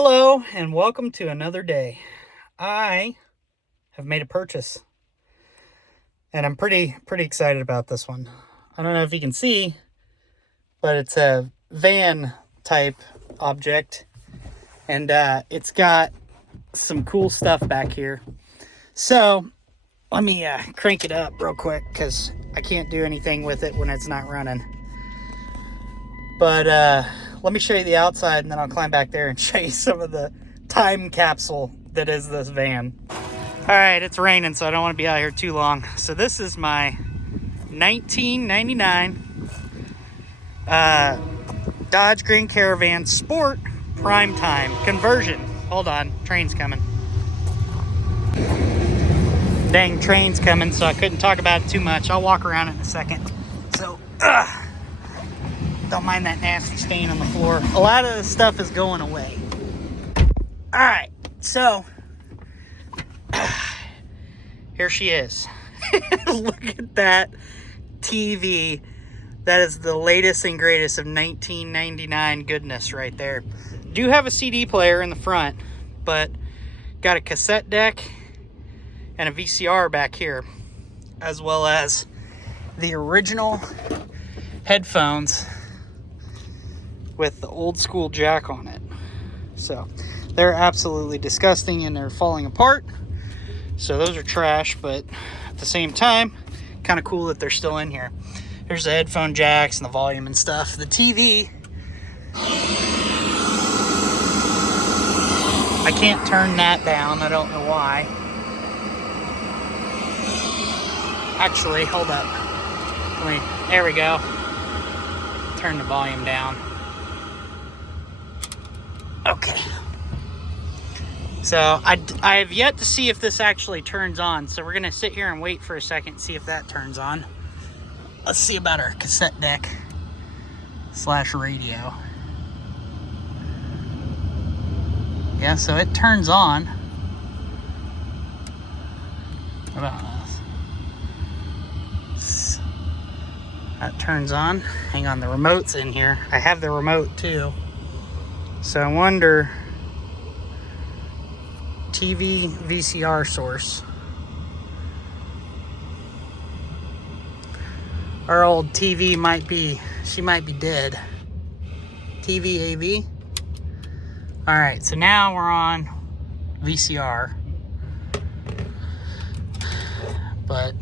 Hello and welcome to another day. I have made a purchase and I'm pretty excited about this one. I don't know if you can see, but it's a van type object and it's got some cool stuff back here. So let me crank it up real quick because I can't do anything with it when it's not running. But let me show you the outside and then I'll climb back there and show you some of the time capsule that is this van. All right, it's raining, so I don't want to be out here too long. So this is my 1999 Dodge Grand Caravan Sport Prime Time conversion. Hold on, train's coming. Dang, train's coming, so I couldn't talk about it too much. I'll walk around it in a second. So, don't mind that nasty stain on the floor. A lot of the stuff is going away. All right, so here she is. Look at that TV. That is the latest and greatest of 1999 goodness right there. Do have a CD player in the front, but got a cassette deck and a VCR back here, as well as the original headphones with the old school jack on it. So they're absolutely disgusting and they're falling apart. So those are trash, but at the same time, kind of cool that they're still in here. Here's the headphone jacks and the volume and stuff. The TV, I can't turn that down. I don't know why. Actually, hold up. There we go. Turn the volume down. Okay. So I have yet to see if this actually turns on. So we're going to sit here and wait for a second and see if that turns on. Let's see about our cassette deck / radio. Yeah, so it turns on. What about this? That turns on. Hang on, the remote's in here. I have the remote too. So I wonder, TV VCR source. Our old TV might be dead. TV AV. All right, so now we're on VCR. But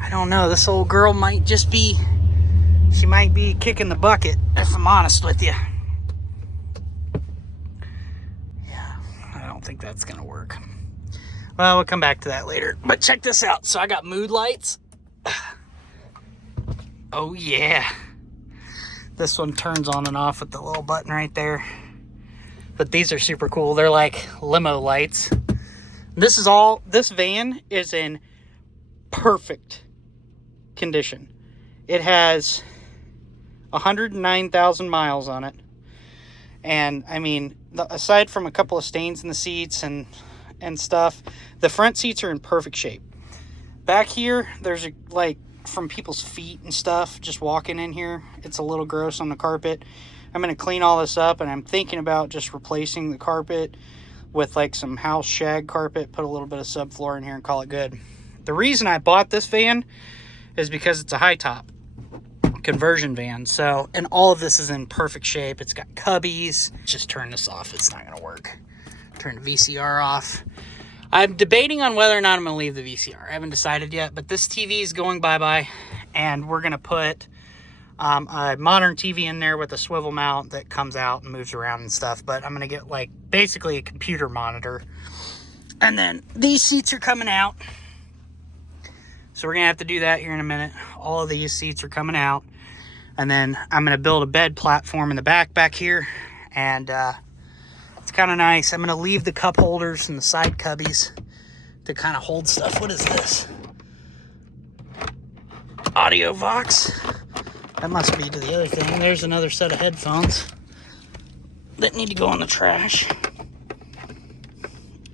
I don't know, this old girl might just be, she might be kicking the bucket, if I'm honest with you. I don't think that's gonna work. Well, we'll come back to that later. But check this out. So I got mood lights. Oh yeah. This one turns on and off with the little button right there. But these are super cool. They're like limo lights. This van is in perfect condition. It has 109,000 miles on it. And I mean, aside from a couple of stains in the seats and stuff, the front seats are in perfect shape. Back here, there's like from people's feet and stuff just walking in here. It's a little gross on the carpet. I'm going to clean all this up, and I'm thinking about just replacing the carpet with like some house shag carpet, put a little bit of subfloor in here and call it good. The reason I bought this van is because it's a high top conversion van. So, and all of this is in perfect shape. It's got cubbies. Just turn this off. It's not gonna work. Turn the VCR off. I'm debating on whether or not I'm gonna leave the VCR. I haven't decided yet, but this TV is going bye-bye, and we're gonna put a modern TV in there with a swivel mount that comes out and moves around and stuff. But I'm gonna get like basically a computer monitor. And then these seats are coming out. So we're gonna have to do that here in a minute. All of these seats are coming out. And then I'm gonna build a bed platform in the back here. And it's kind of nice. I'm gonna leave the cup holders and the side cubbies to kind of hold stuff. What is this? Audio Vox. That must be to the other thing. There's another set of headphones that need to go in the trash.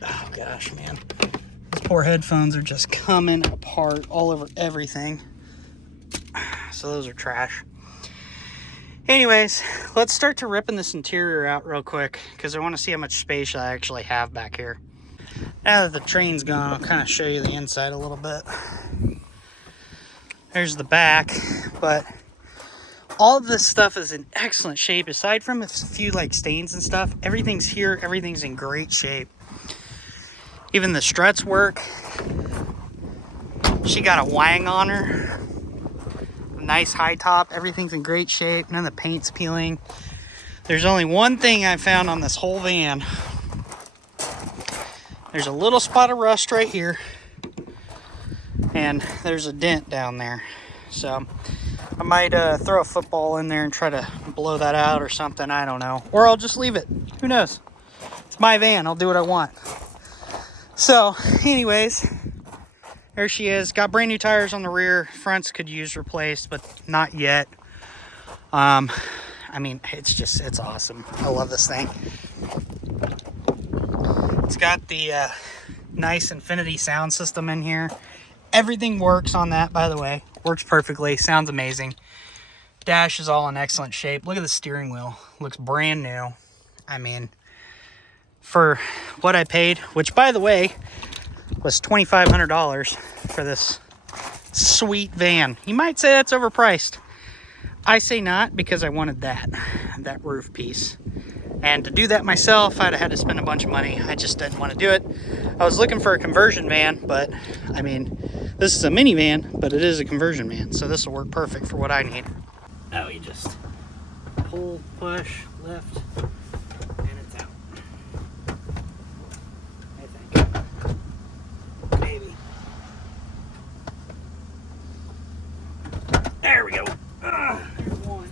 Oh gosh, man. These poor headphones are just coming apart all over everything. So those are trash. Anyways, let's start to ripping this interior out real quick because I want to see how much space I actually have back here. Now that the train's gone, I'll kind of show you the inside a little bit. There's the back, but all of this stuff is in excellent shape. Aside from a few like stains and stuff, everything's here. Everything's in great shape. Even the struts work. She got a wang on her. Nice high top. Everything's in great shape. None of the paint's peeling. There's only one thing I found on this whole van. There's a little spot of rust right here. And there's a dent down there. So I might throw a football in there and try to blow that out or something. I don't know. Or I'll just leave it. Who knows? It's my van. I'll do what I want. So, anyways, there she is. Got brand new tires on the rear. Fronts could use replaced, but not yet. I mean, it's awesome. I love this thing. It's got the nice Infinity sound system in here. Everything works on that, by the way. Works perfectly. Sounds amazing. Dash is all in excellent shape. Look at the steering wheel. Looks brand new. I mean, for what I paid, which, by the way, was $2,500 for this sweet van. You might say that's overpriced. I say not, because I wanted that roof piece. And to do that myself, I'd have had to spend a bunch of money. I just didn't want to do it. I was looking for a conversion van, but I mean, this is a minivan, but it is a conversion van, so this will work perfect for what I need. Oh, you just pull, push, lift, and it's out. I think. Maybe. There we go. There's one.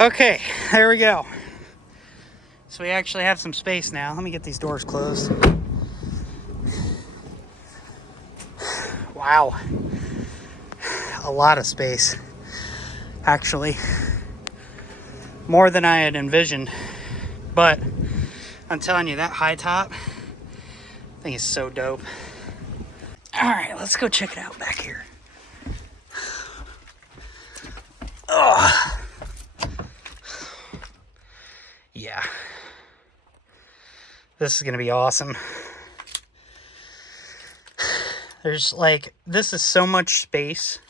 Okay, there we go. So we actually have some space now. Let me get these doors closed. Wow. A lot of space, actually. More than I had envisioned. But I'm telling you, that high top thing is so dope. All right, let's go check it out back here. Oh. Yeah, this is gonna be awesome. There's like, this is so much space,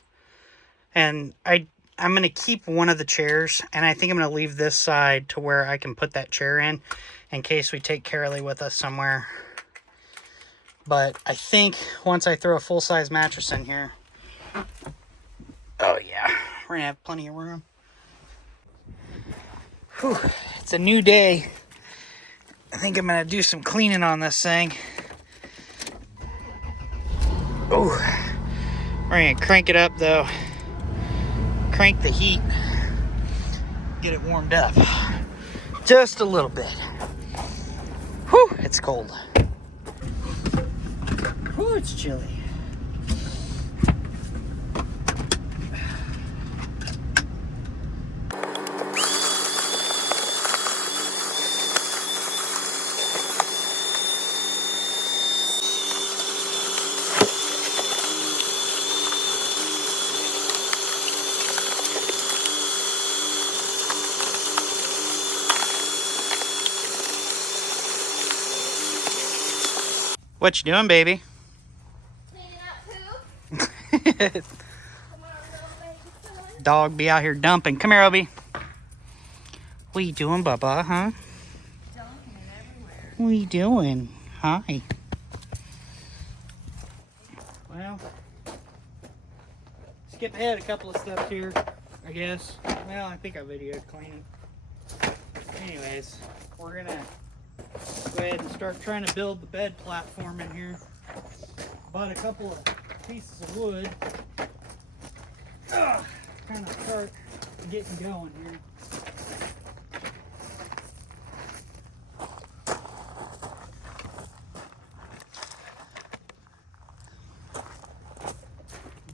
and I'm gonna keep one of the chairs, and I think I'm gonna leave this side to where I can put that chair in case we take Carolee with us somewhere. But I think once I throw a full-size mattress in here, oh yeah, we're gonna have plenty of room. Whew, it's a new day. I think I'm gonna do some cleaning on this thing. Oh, we're gonna crank it up though. Crank the heat. Get it warmed up. Just a little bit. Whew, it's cold. Whew, it's chilly. What you doing, baby? Cleaning up poop. Come on, little baby son. Dog be out here dumping. Come here, Obi. What you doing, Bubba, huh? Dumping it everywhere. What are you doing? Hi. Well, skip ahead a couple of steps here, I guess. Well, I think I videoed cleaning. Anyways, we're gonna go ahead and start trying to build the bed platform in here. Bought a couple of pieces of wood. Kind of start getting going here.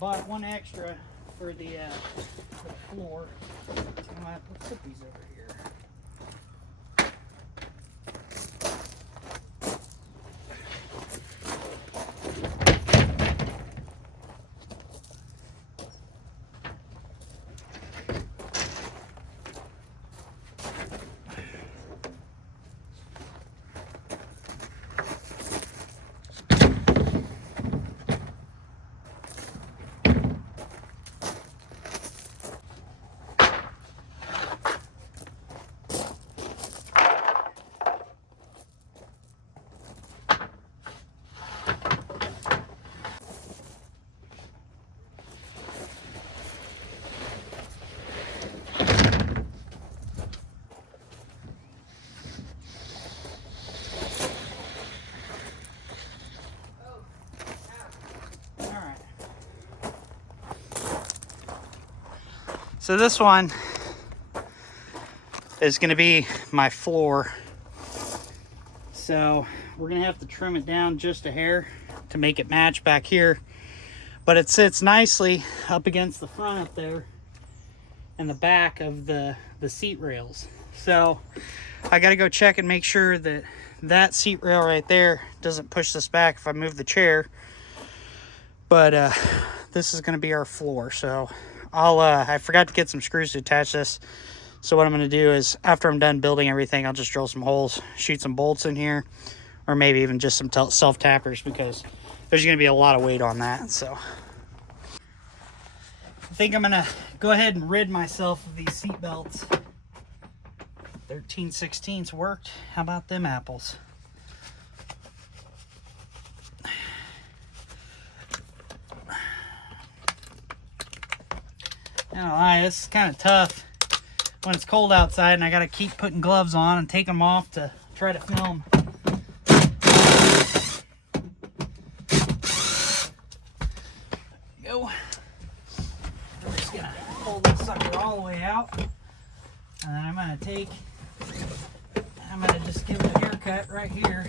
bought one extra for the floor. Let's put these over here. So this one is going to be my floor. So we're going to have to trim it down just a hair to make it match back here. But it sits nicely up against the front up there and the back of the seat rails. So I got to go check and make sure that that seat rail right there doesn't push this back if I move the chair. But this is going to be our floor. So I forgot to get some screws to attach this. So what I'm going to do is, after I'm done building everything, I'll just drill some holes, shoot some bolts in here, or maybe even just some self-tappers, because there's going to be a lot of weight on that. So I think I'm going to go ahead and rid myself of these seat belts. 13/16 worked. How about them apples? I don't lie, this is kind of tough when it's cold outside and I got to keep putting gloves on and taking them off to try to film. There we go. I'm just going to pull this sucker all the way out. And then I'm going to just give it a haircut right here.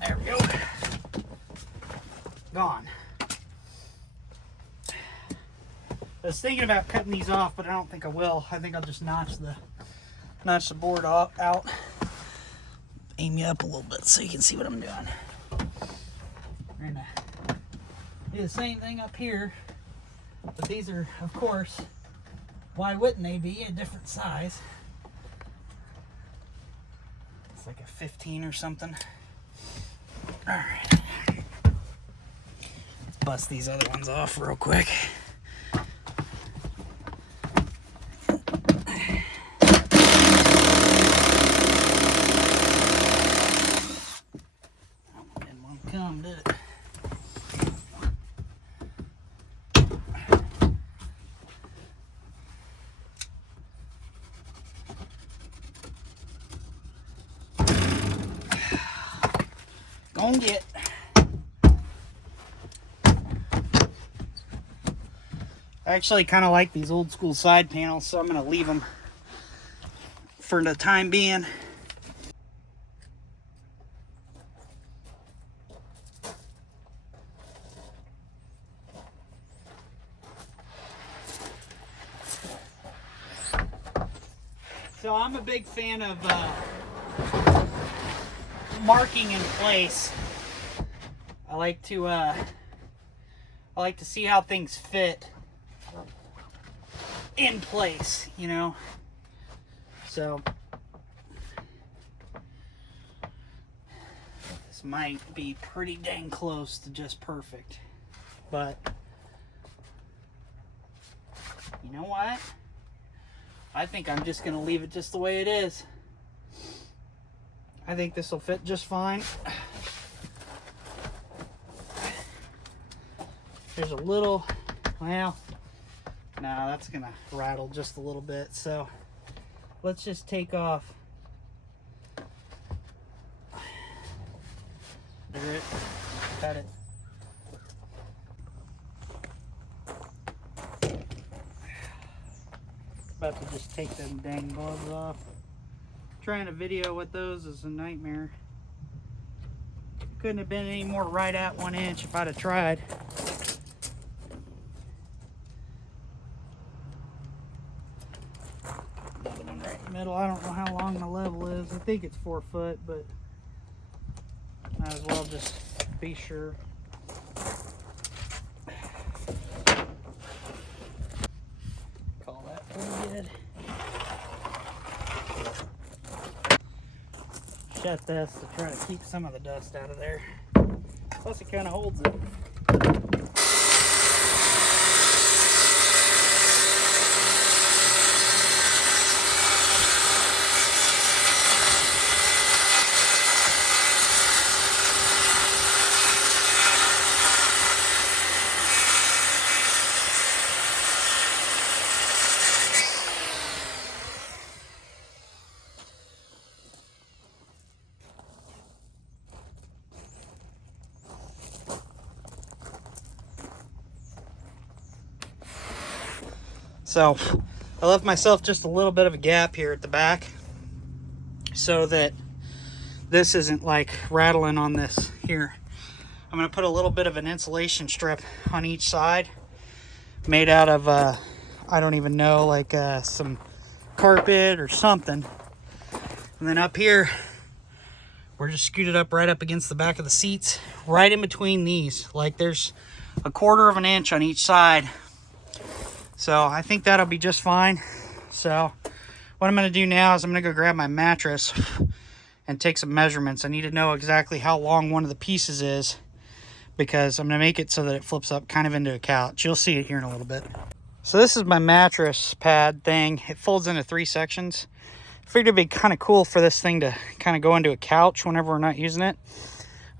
There we go. Gone. I was thinking about cutting these off, but I don't think I will. I think I'll just notch the board out. Aim you up a little bit so you can see what I'm doing. We're gonna do the same thing up here, but these are, of course, why wouldn't they be a different size? It's like a 15 or something. All right, let's bust these other ones off real quick. Gonna get. I actually kind of like these old school side panels, so I'm going to leave them for the time being. So I'm a big fan of marking in place. I like to see how things fit in place, you know. So this might be pretty dang close to just perfect, but you know what? I think I'm just gonna leave it just the way it is. I think this will fit just fine. There's a little, well, no, that's gonna rattle just a little bit. So let's just take off. There it, cut it. About to just take them dang gloves off. Trying to video with those is a nightmare. Couldn't have been any more right at 1 inch if I'd have tried. Another one right in the middle. I don't know how long the level is. I think it's 4 foot, but might as well just be sure. Call that pretty good. Shut this to try to keep some of the dust out of there. Plus it kind of holds it. So I left myself just a little bit of a gap here at the back so that this isn't like rattling on this here. I'm going to put a little bit of an insulation strip on each side made out of, I don't even know, like some carpet or something. And then up here, we're just scooted up right up against the back of the seats, right in between these. Like there's a 1/4 of an inch on each side. So I think that'll be just fine. So what I'm going to do now is I'm going to go grab my mattress and take some measurements. I need to know exactly how long one of the pieces is because I'm going to make it so that it flips up kind of into a couch. You'll see it here in a little bit. So this is my mattress pad thing. It folds into 3 sections. I figured it'd be kind of cool for this thing to kind of go into a couch whenever we're not using it.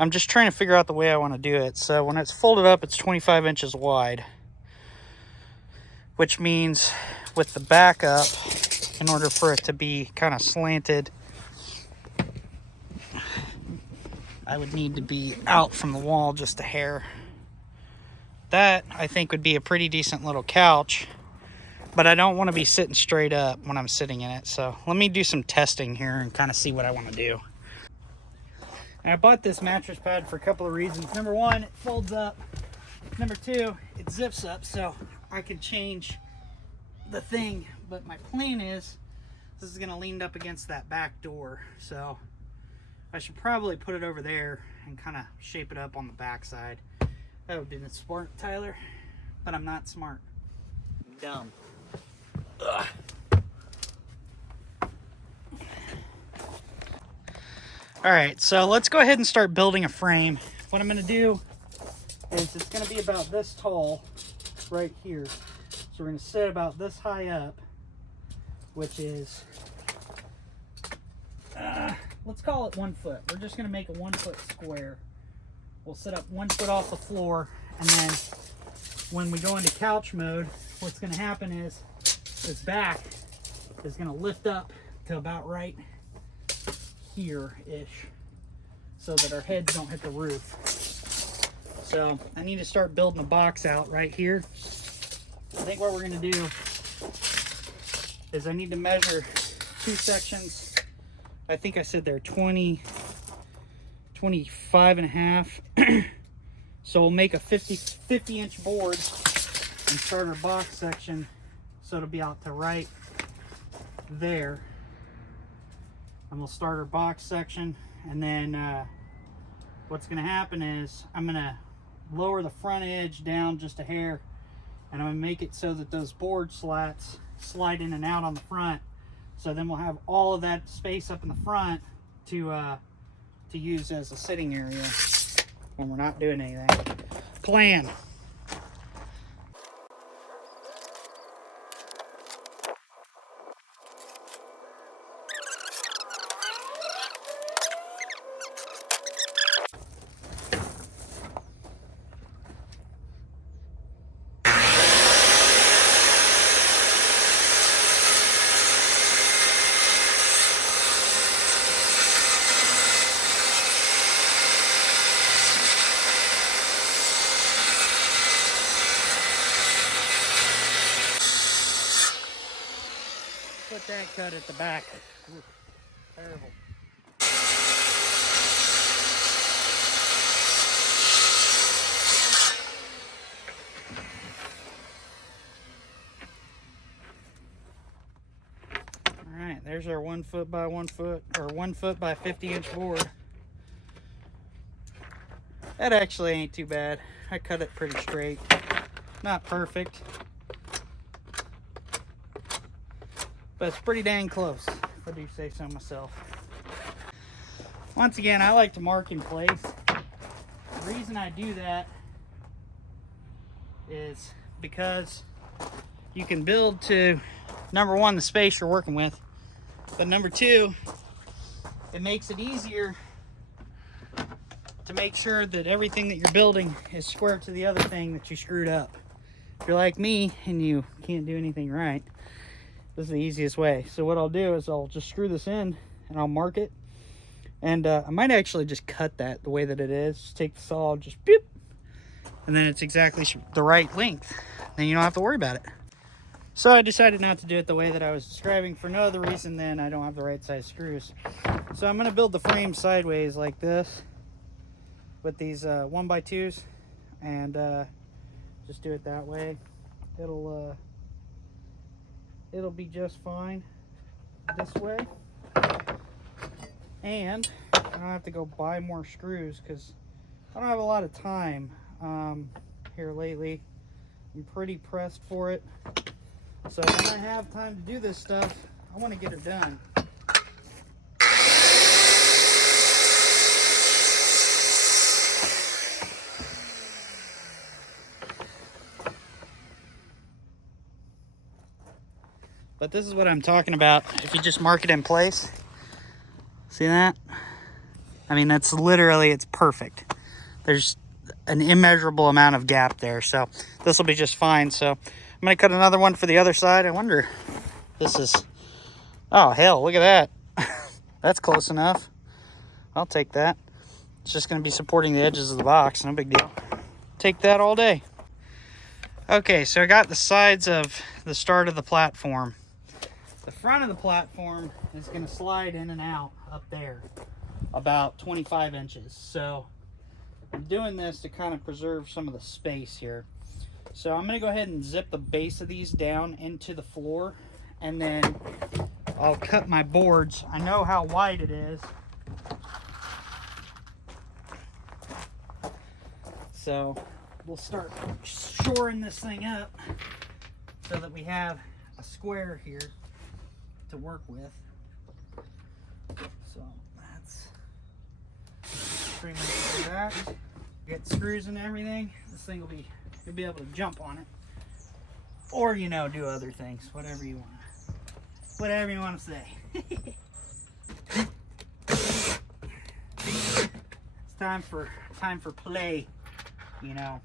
I'm just trying to figure out the way I want to do it. So when it's folded up, it's 25 inches wide. Which means with the back up, in order for it to be kind of slanted, I would need to be out from the wall just a hair. That, I think, would be a pretty decent little couch, but I don't want to be sitting straight up when I'm sitting in it. So let me do some testing here and kind of see what I want to do. And I bought this mattress pad for a couple of reasons. Number one, it folds up. Number two, it zips up, so I can change the thing. But my plan is, this is going to lean up against that back door. So I should probably put it over there and kind of shape it up on the back side. That would be smart, Tyler. But I'm not smart. I'm dumb. Ugh. Alright, so let's go ahead and start building a frame. What I'm going to do is it's going to be about this tall right here. So we're going to sit about this high up, which is, let's call it 1 foot. We're just going to make a 1 foot square. We'll set up 1 foot off the floor, and then when we go into couch mode, what's going to happen is this back is going to lift up to about right here-ish so that our heads don't hit the roof. So I need to start building a box out right here. I think what we're going to do is I need to measure 2 sections. I think I said they're 25 and a half. So we'll make a 50 inch board and start our box section so it'll be out to right there. And we'll start our box section, and then what's going to happen is I'm going to lower the front edge down just a hair, and I'm going to make it so that those board slats slide in and out on the front. So then we'll have all of that space up in the front to use as a sitting area when we're not doing anything. Plan. Put that cut at the back. Ooh, terrible. There's our 1 foot by 1 foot, or 1 foot by 50-inch board. That actually ain't too bad. I cut it pretty straight. Not perfect, but it's pretty dang close, if I do say so myself. Once again, I like to mark in place. The reason I do that is because you can build to, number one, the space you're working with, but number two, it makes it easier to make sure that everything that you're building is square to the other thing that you screwed up. If you're like me and you can't do anything right, this is the easiest way. So what I'll do is I'll just screw this in and I'll mark it. And I might actually just cut that the way that it is. Just take the saw, just boop, and then it's exactly the right length. Then you don't have to worry about it. So I decided not to do it the way that I was describing for no other reason than I don't have the right size screws. So I'm going to build the frame sideways like this with these 1x2s, and just do it that way. It'll be just fine this way, and I don't have to go buy more screws because I don't have a lot of time here lately. I'm pretty pressed for it, so when I have time to do this stuff, I want to get it done. But this is what I'm talking about. If you just mark it in place, see that? I mean, that's literally, it's perfect. There's an immeasurable amount of gap there, so this will be just fine. So I'm gonna cut another one for the other side. I wonder, this is, oh hell, look at that. That's close enough. I'll take that. It's just gonna be supporting the edges of the box, no big deal. Take that all day. Okay, so I got the sides of the start of the platform. The front of the platform is going to slide in and out up there about 25 inches. So I'm doing this to kind of preserve some of the space here. So I'm going to go ahead and zip the base of these down into the floor, and then I'll cut my boards. I know how wide it is. So we'll start shoring this thing up so that we have a square here to work with. So that's pretty much that. Get screws and everything. This thing will be, you'll be able to jump on it, or you know, do other things, whatever you want to say. It's time for play, you know.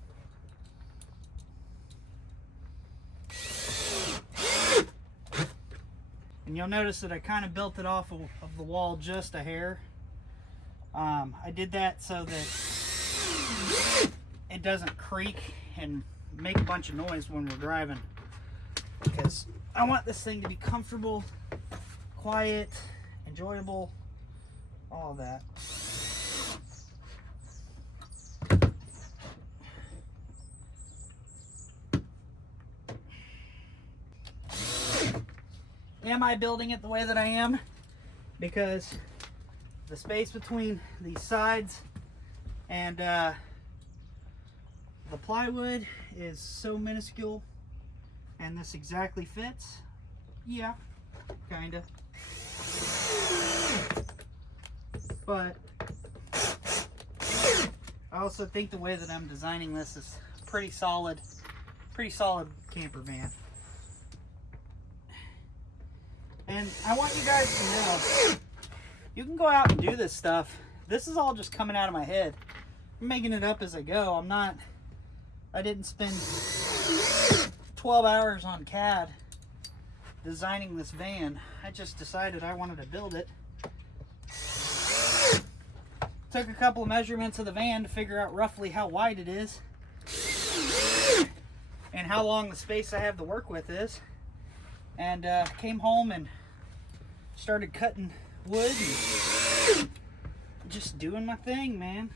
And you'll notice that I kind of built it off of the wall just a hair. I did that so that it doesn't creak and make a bunch of noise when we're driving, because I want this thing to be comfortable, quiet, enjoyable, all of that. Am I building it the way that I am? Because the space between these sides and the plywood is so minuscule, and this exactly fits. Yeah, kinda. But I also think the way that I'm designing this is pretty solid camper van. And I want you guys to know, you can go out and do this stuff. This is all just coming out of my head. I'm making it up as I go. I didn't spend 12 hours on CAD designing this van. I just decided I wanted to build it. Took a couple of measurements of the van to figure out roughly how wide it is and how long the space I have to work with is. And came home and started cutting wood and just doing my thing, man.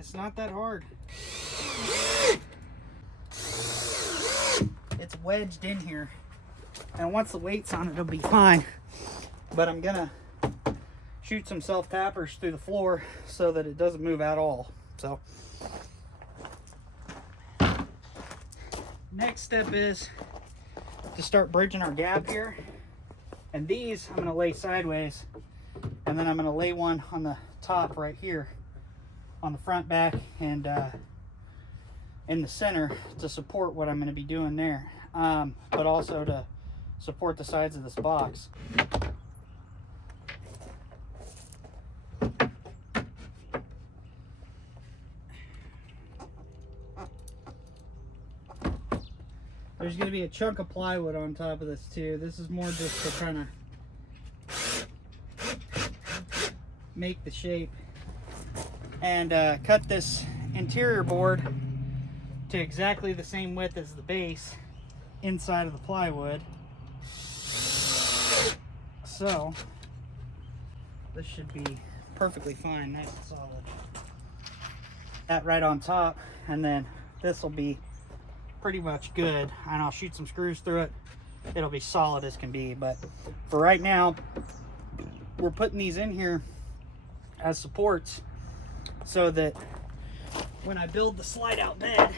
It's not that hard. It's wedged in here. And once the weight's on it, it'll be fine. But I'm gonna shoot some self-tappers through the floor so that it doesn't move at all. So next step is to start bridging our gap here. And these I'm gonna lay sideways, and then I'm gonna lay one on the top right here on the front, back, and in the center to support what I'm gonna be doing there, but also to support the sides of this box. There's going to be a chunk of plywood on top of this too. This is more just to kind of make the shape. And cut this interior board to exactly the same width as the base inside of the plywood. So this should be perfectly fine, nice and solid. That right on top, and then this will be pretty much good, and I'll shoot some screws through it. It'll be solid as can be. But for right now, we're putting these in here as supports so that when I build the slide out bed,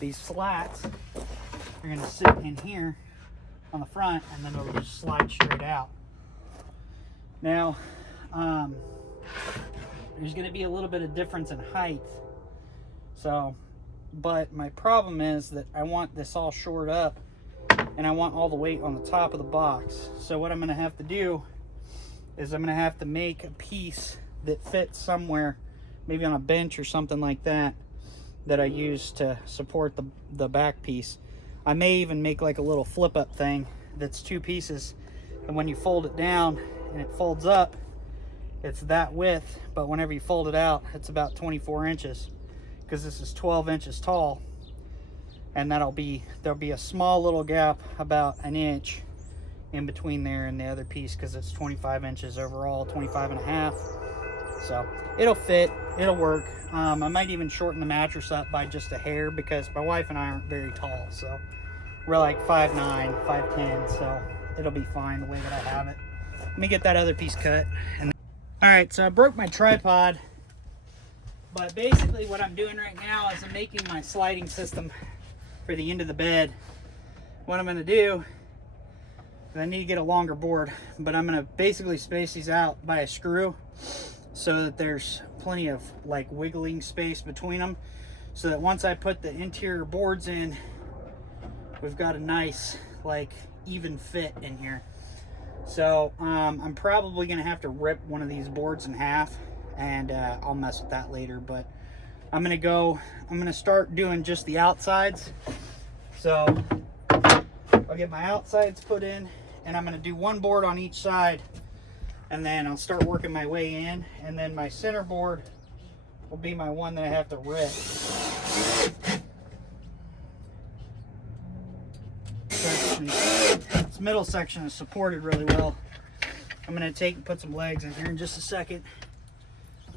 these slats are going to sit in here on the front, and then it'll just slide straight out. Now there's going to be a little bit of difference in height, so, but my problem is that I want this all shored up, and I want all the weight on the top of the box. So what I'm going to have to do is I'm going to have to make a piece that fits somewhere, maybe on a bench or something like that, that I use to support the back piece. I may even make like a little flip up thing that's two pieces, and when you fold it down and it folds up, it's that width, but whenever you fold it out, it's about 24 inches, because this is 12 inches tall, and there'll be a small little gap about an inch in between there and the other piece, because it's 25 inches overall, 25 and a half. So it'll fit, it'll work. I might even shorten the mattress up by just a hair, because my wife and I aren't very tall, so we're like 5'9", 5'10", so it'll be fine the way that I have it. Let me get that other piece cut. All right, so I broke my tripod, but basically what I'm doing right now is I'm making my sliding system for the end of the bed. What I'm gonna do, and I need to get a longer board, but I'm gonna basically space these out by a screw so that there's plenty of like wiggling space between them, so that once I put the interior boards in, we've got a nice like even fit in here. So I'm probably gonna have to rip one of these boards in half, and I'll mess with that later, but I'm gonna start doing just the outsides. So I'll get my outsides put in, and I'm gonna do one board on each side, and then I'll start working my way in, and then my center board will be my one that I have to rip. This middle section is supported really well. I'm going to put some legs in here in just a second,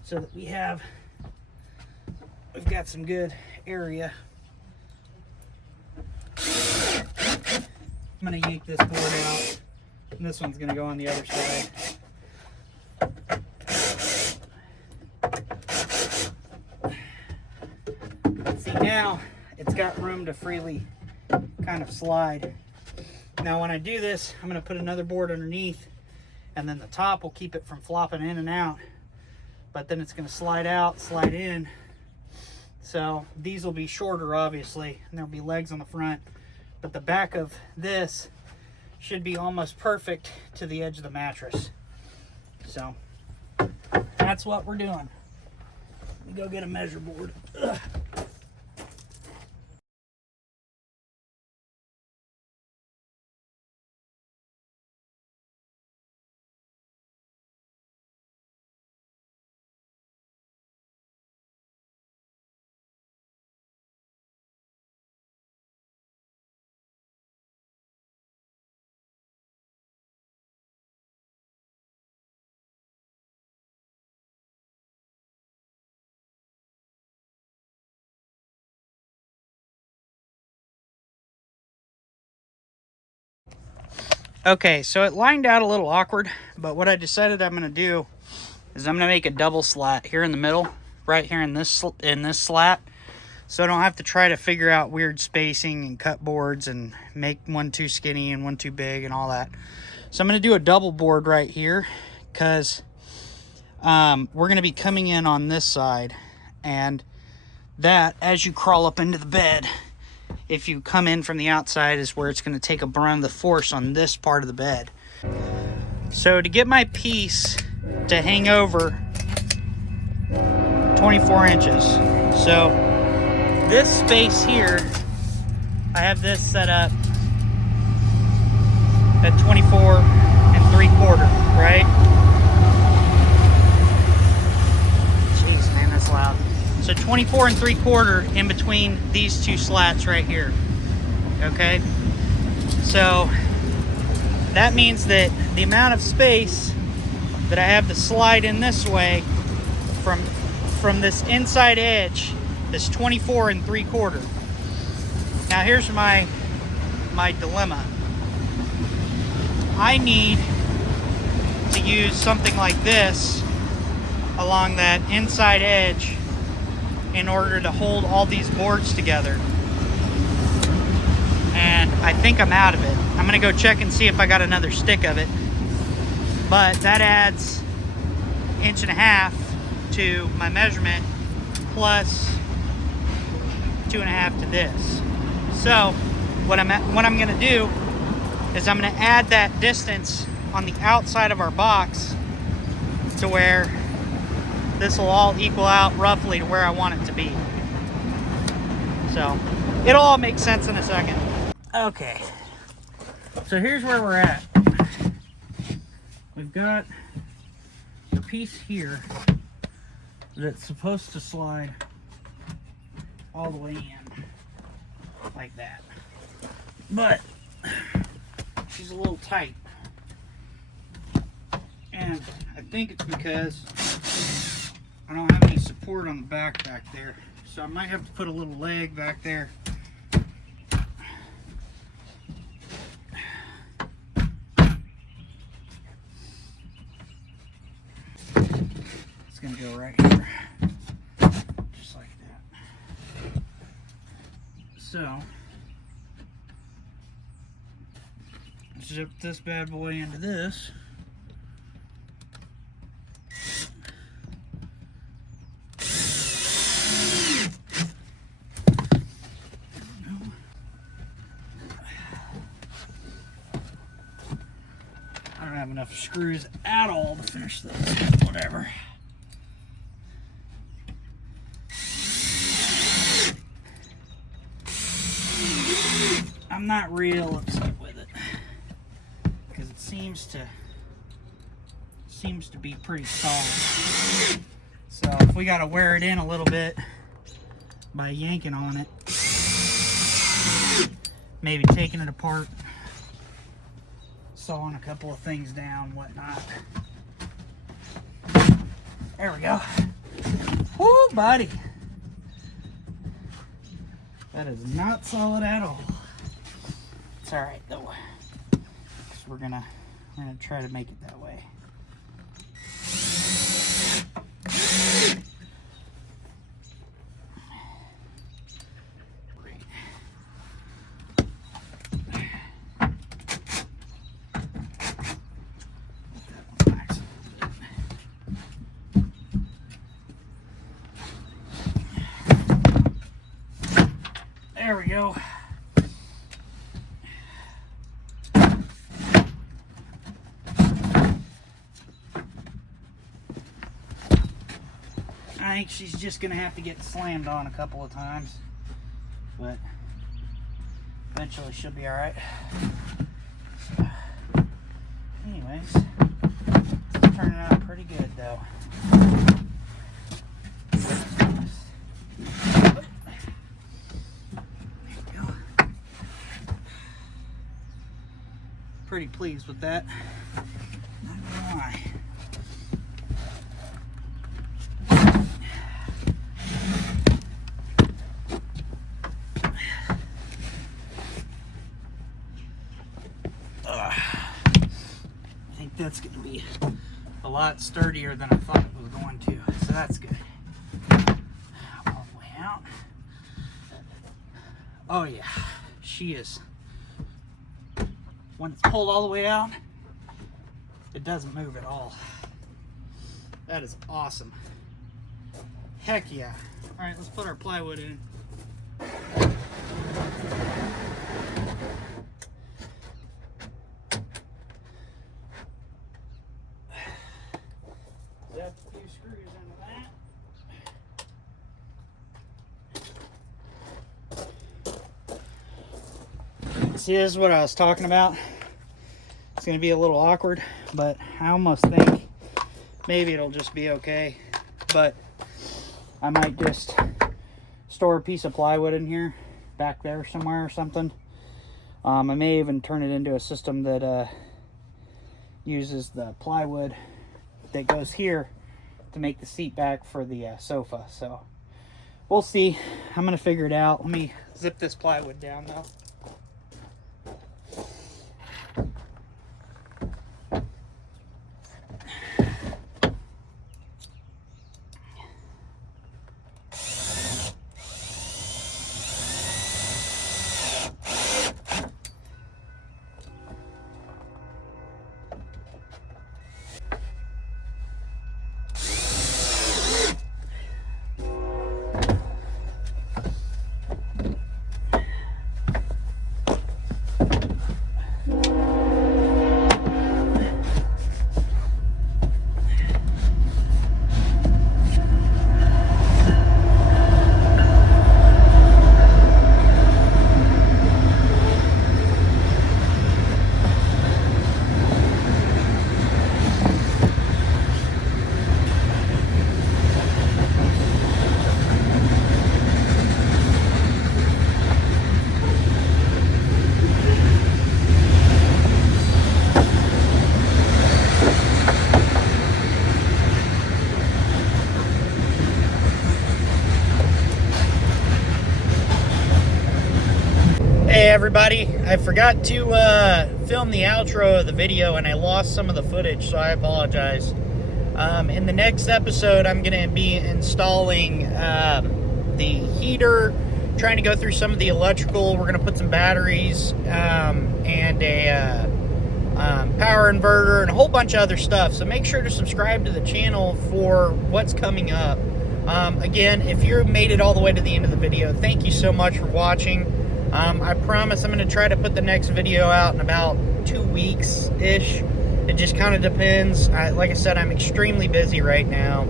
so that we've got some good area. I'm going to yank this board out, and this one's going to go on the other side. See, now it's got room to freely kind of slide. Now when I do this, I'm going to put another board underneath, and then the top will keep it from flopping in and out, but then it's going to slide out, slide in. So these will be shorter, obviously, and there'll be legs on the front, but the back of this should be almost perfect to the edge of the mattress. So that's what we're doing. Let me go get a measure board. Ugh. Okay, so it lined out a little awkward, but what I decided I'm going to do is I'm going to make a double slat here in the middle, right here in this slat, so I don't have to try to figure out weird spacing and cut boards and make one too skinny and one too big and all that. So I'm going to do a double board right here because we're going to be coming in on this side, and that, as you crawl up into the bed, if you come in from the outside, is where it's going to take a brunt of the force on this part of the bed. So to get my piece to hang over 24 inches, so this space here, I have this set up at 24 3/4, right? Jeez, man, that's loud. So 24 3/4 in between these two slats right here. Okay, so that means that the amount of space that I have to slide in this way from this inside edge is 24 3/4. Now here's my dilemma. I need to use something like this along that inside edge in order to hold all these boards together. And I think I'm out of it. I'm gonna go check and see if I got another stick of it. But that adds 1.5 inches to my measurement, plus 2.5 to this. So what I'm gonna do is I'm gonna add that distance on the outside of our box to where this will all equal out roughly to where I want it to be. So it'll all make sense in a second. Okay, so here's where we're at. We've got a piece here that's supposed to slide all the way in like that, but she's a little tight, and I think it's because I don't have any support on the back there, so I might have to put a little leg back there. It's gonna go right here, just like that. So zip this bad boy into this. I don't have enough screws at all to finish this. Whatever. I'm not real upset with it because it seems to be pretty solid. So if we got to wear it in a little bit by yanking on it, maybe taking it apart, sawing a couple of things down, whatnot. There we go. Woo, buddy. That is not solid at all. It's all right though, because we're gonna try to make it that way. There we go. I think she's just gonna have to get slammed on a couple of times, but eventually she'll be all right. So, anyways, it's turning out pretty good though. Pretty pleased with that. Not gonna lie. be a lot sturdier than I thought it was going to, so that's good. All the way out. Oh yeah, she is. When it's pulled all the way out, it doesn't move at all. That is awesome. Heck yeah. All right, let's put our plywood in. Zap a few screws into that. See, this is what I was talking about. It's going to be a little awkward, but I almost think maybe it'll just be okay. But I might just store a piece of plywood in here, back there somewhere or something. I may even turn it into a system that uses the plywood that goes here to make the seat back for the sofa. So we'll see. I'm going to figure it out. Let me zip this plywood down though. Hey everybody, I forgot to film the outro of the video and I lost some of the footage, so I apologize. In the next episode, I'm going to be installing the heater, trying to go through some of the electrical. We're going to put some batteries and a power inverter and a whole bunch of other stuff. So make sure to subscribe to the channel for what's coming up. Again, if you made it all the way to the end of the video, thank you so much for watching. I promise I'm going to try to put the next video out in about 2 weeks-ish. It just kind of depends. Like I said, I'm extremely busy right now.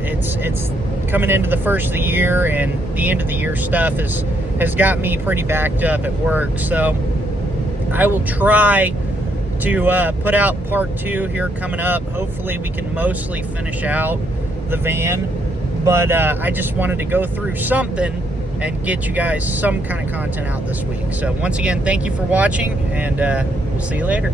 It's coming into the first of the year, and the end of the year stuff has got me pretty backed up at work. So I will try to put out part 2 here coming up. Hopefully we can mostly finish out the van. But I just wanted to go through something and get you guys some kind of content out this week. So once again, thank you for watching, and we'll see you later.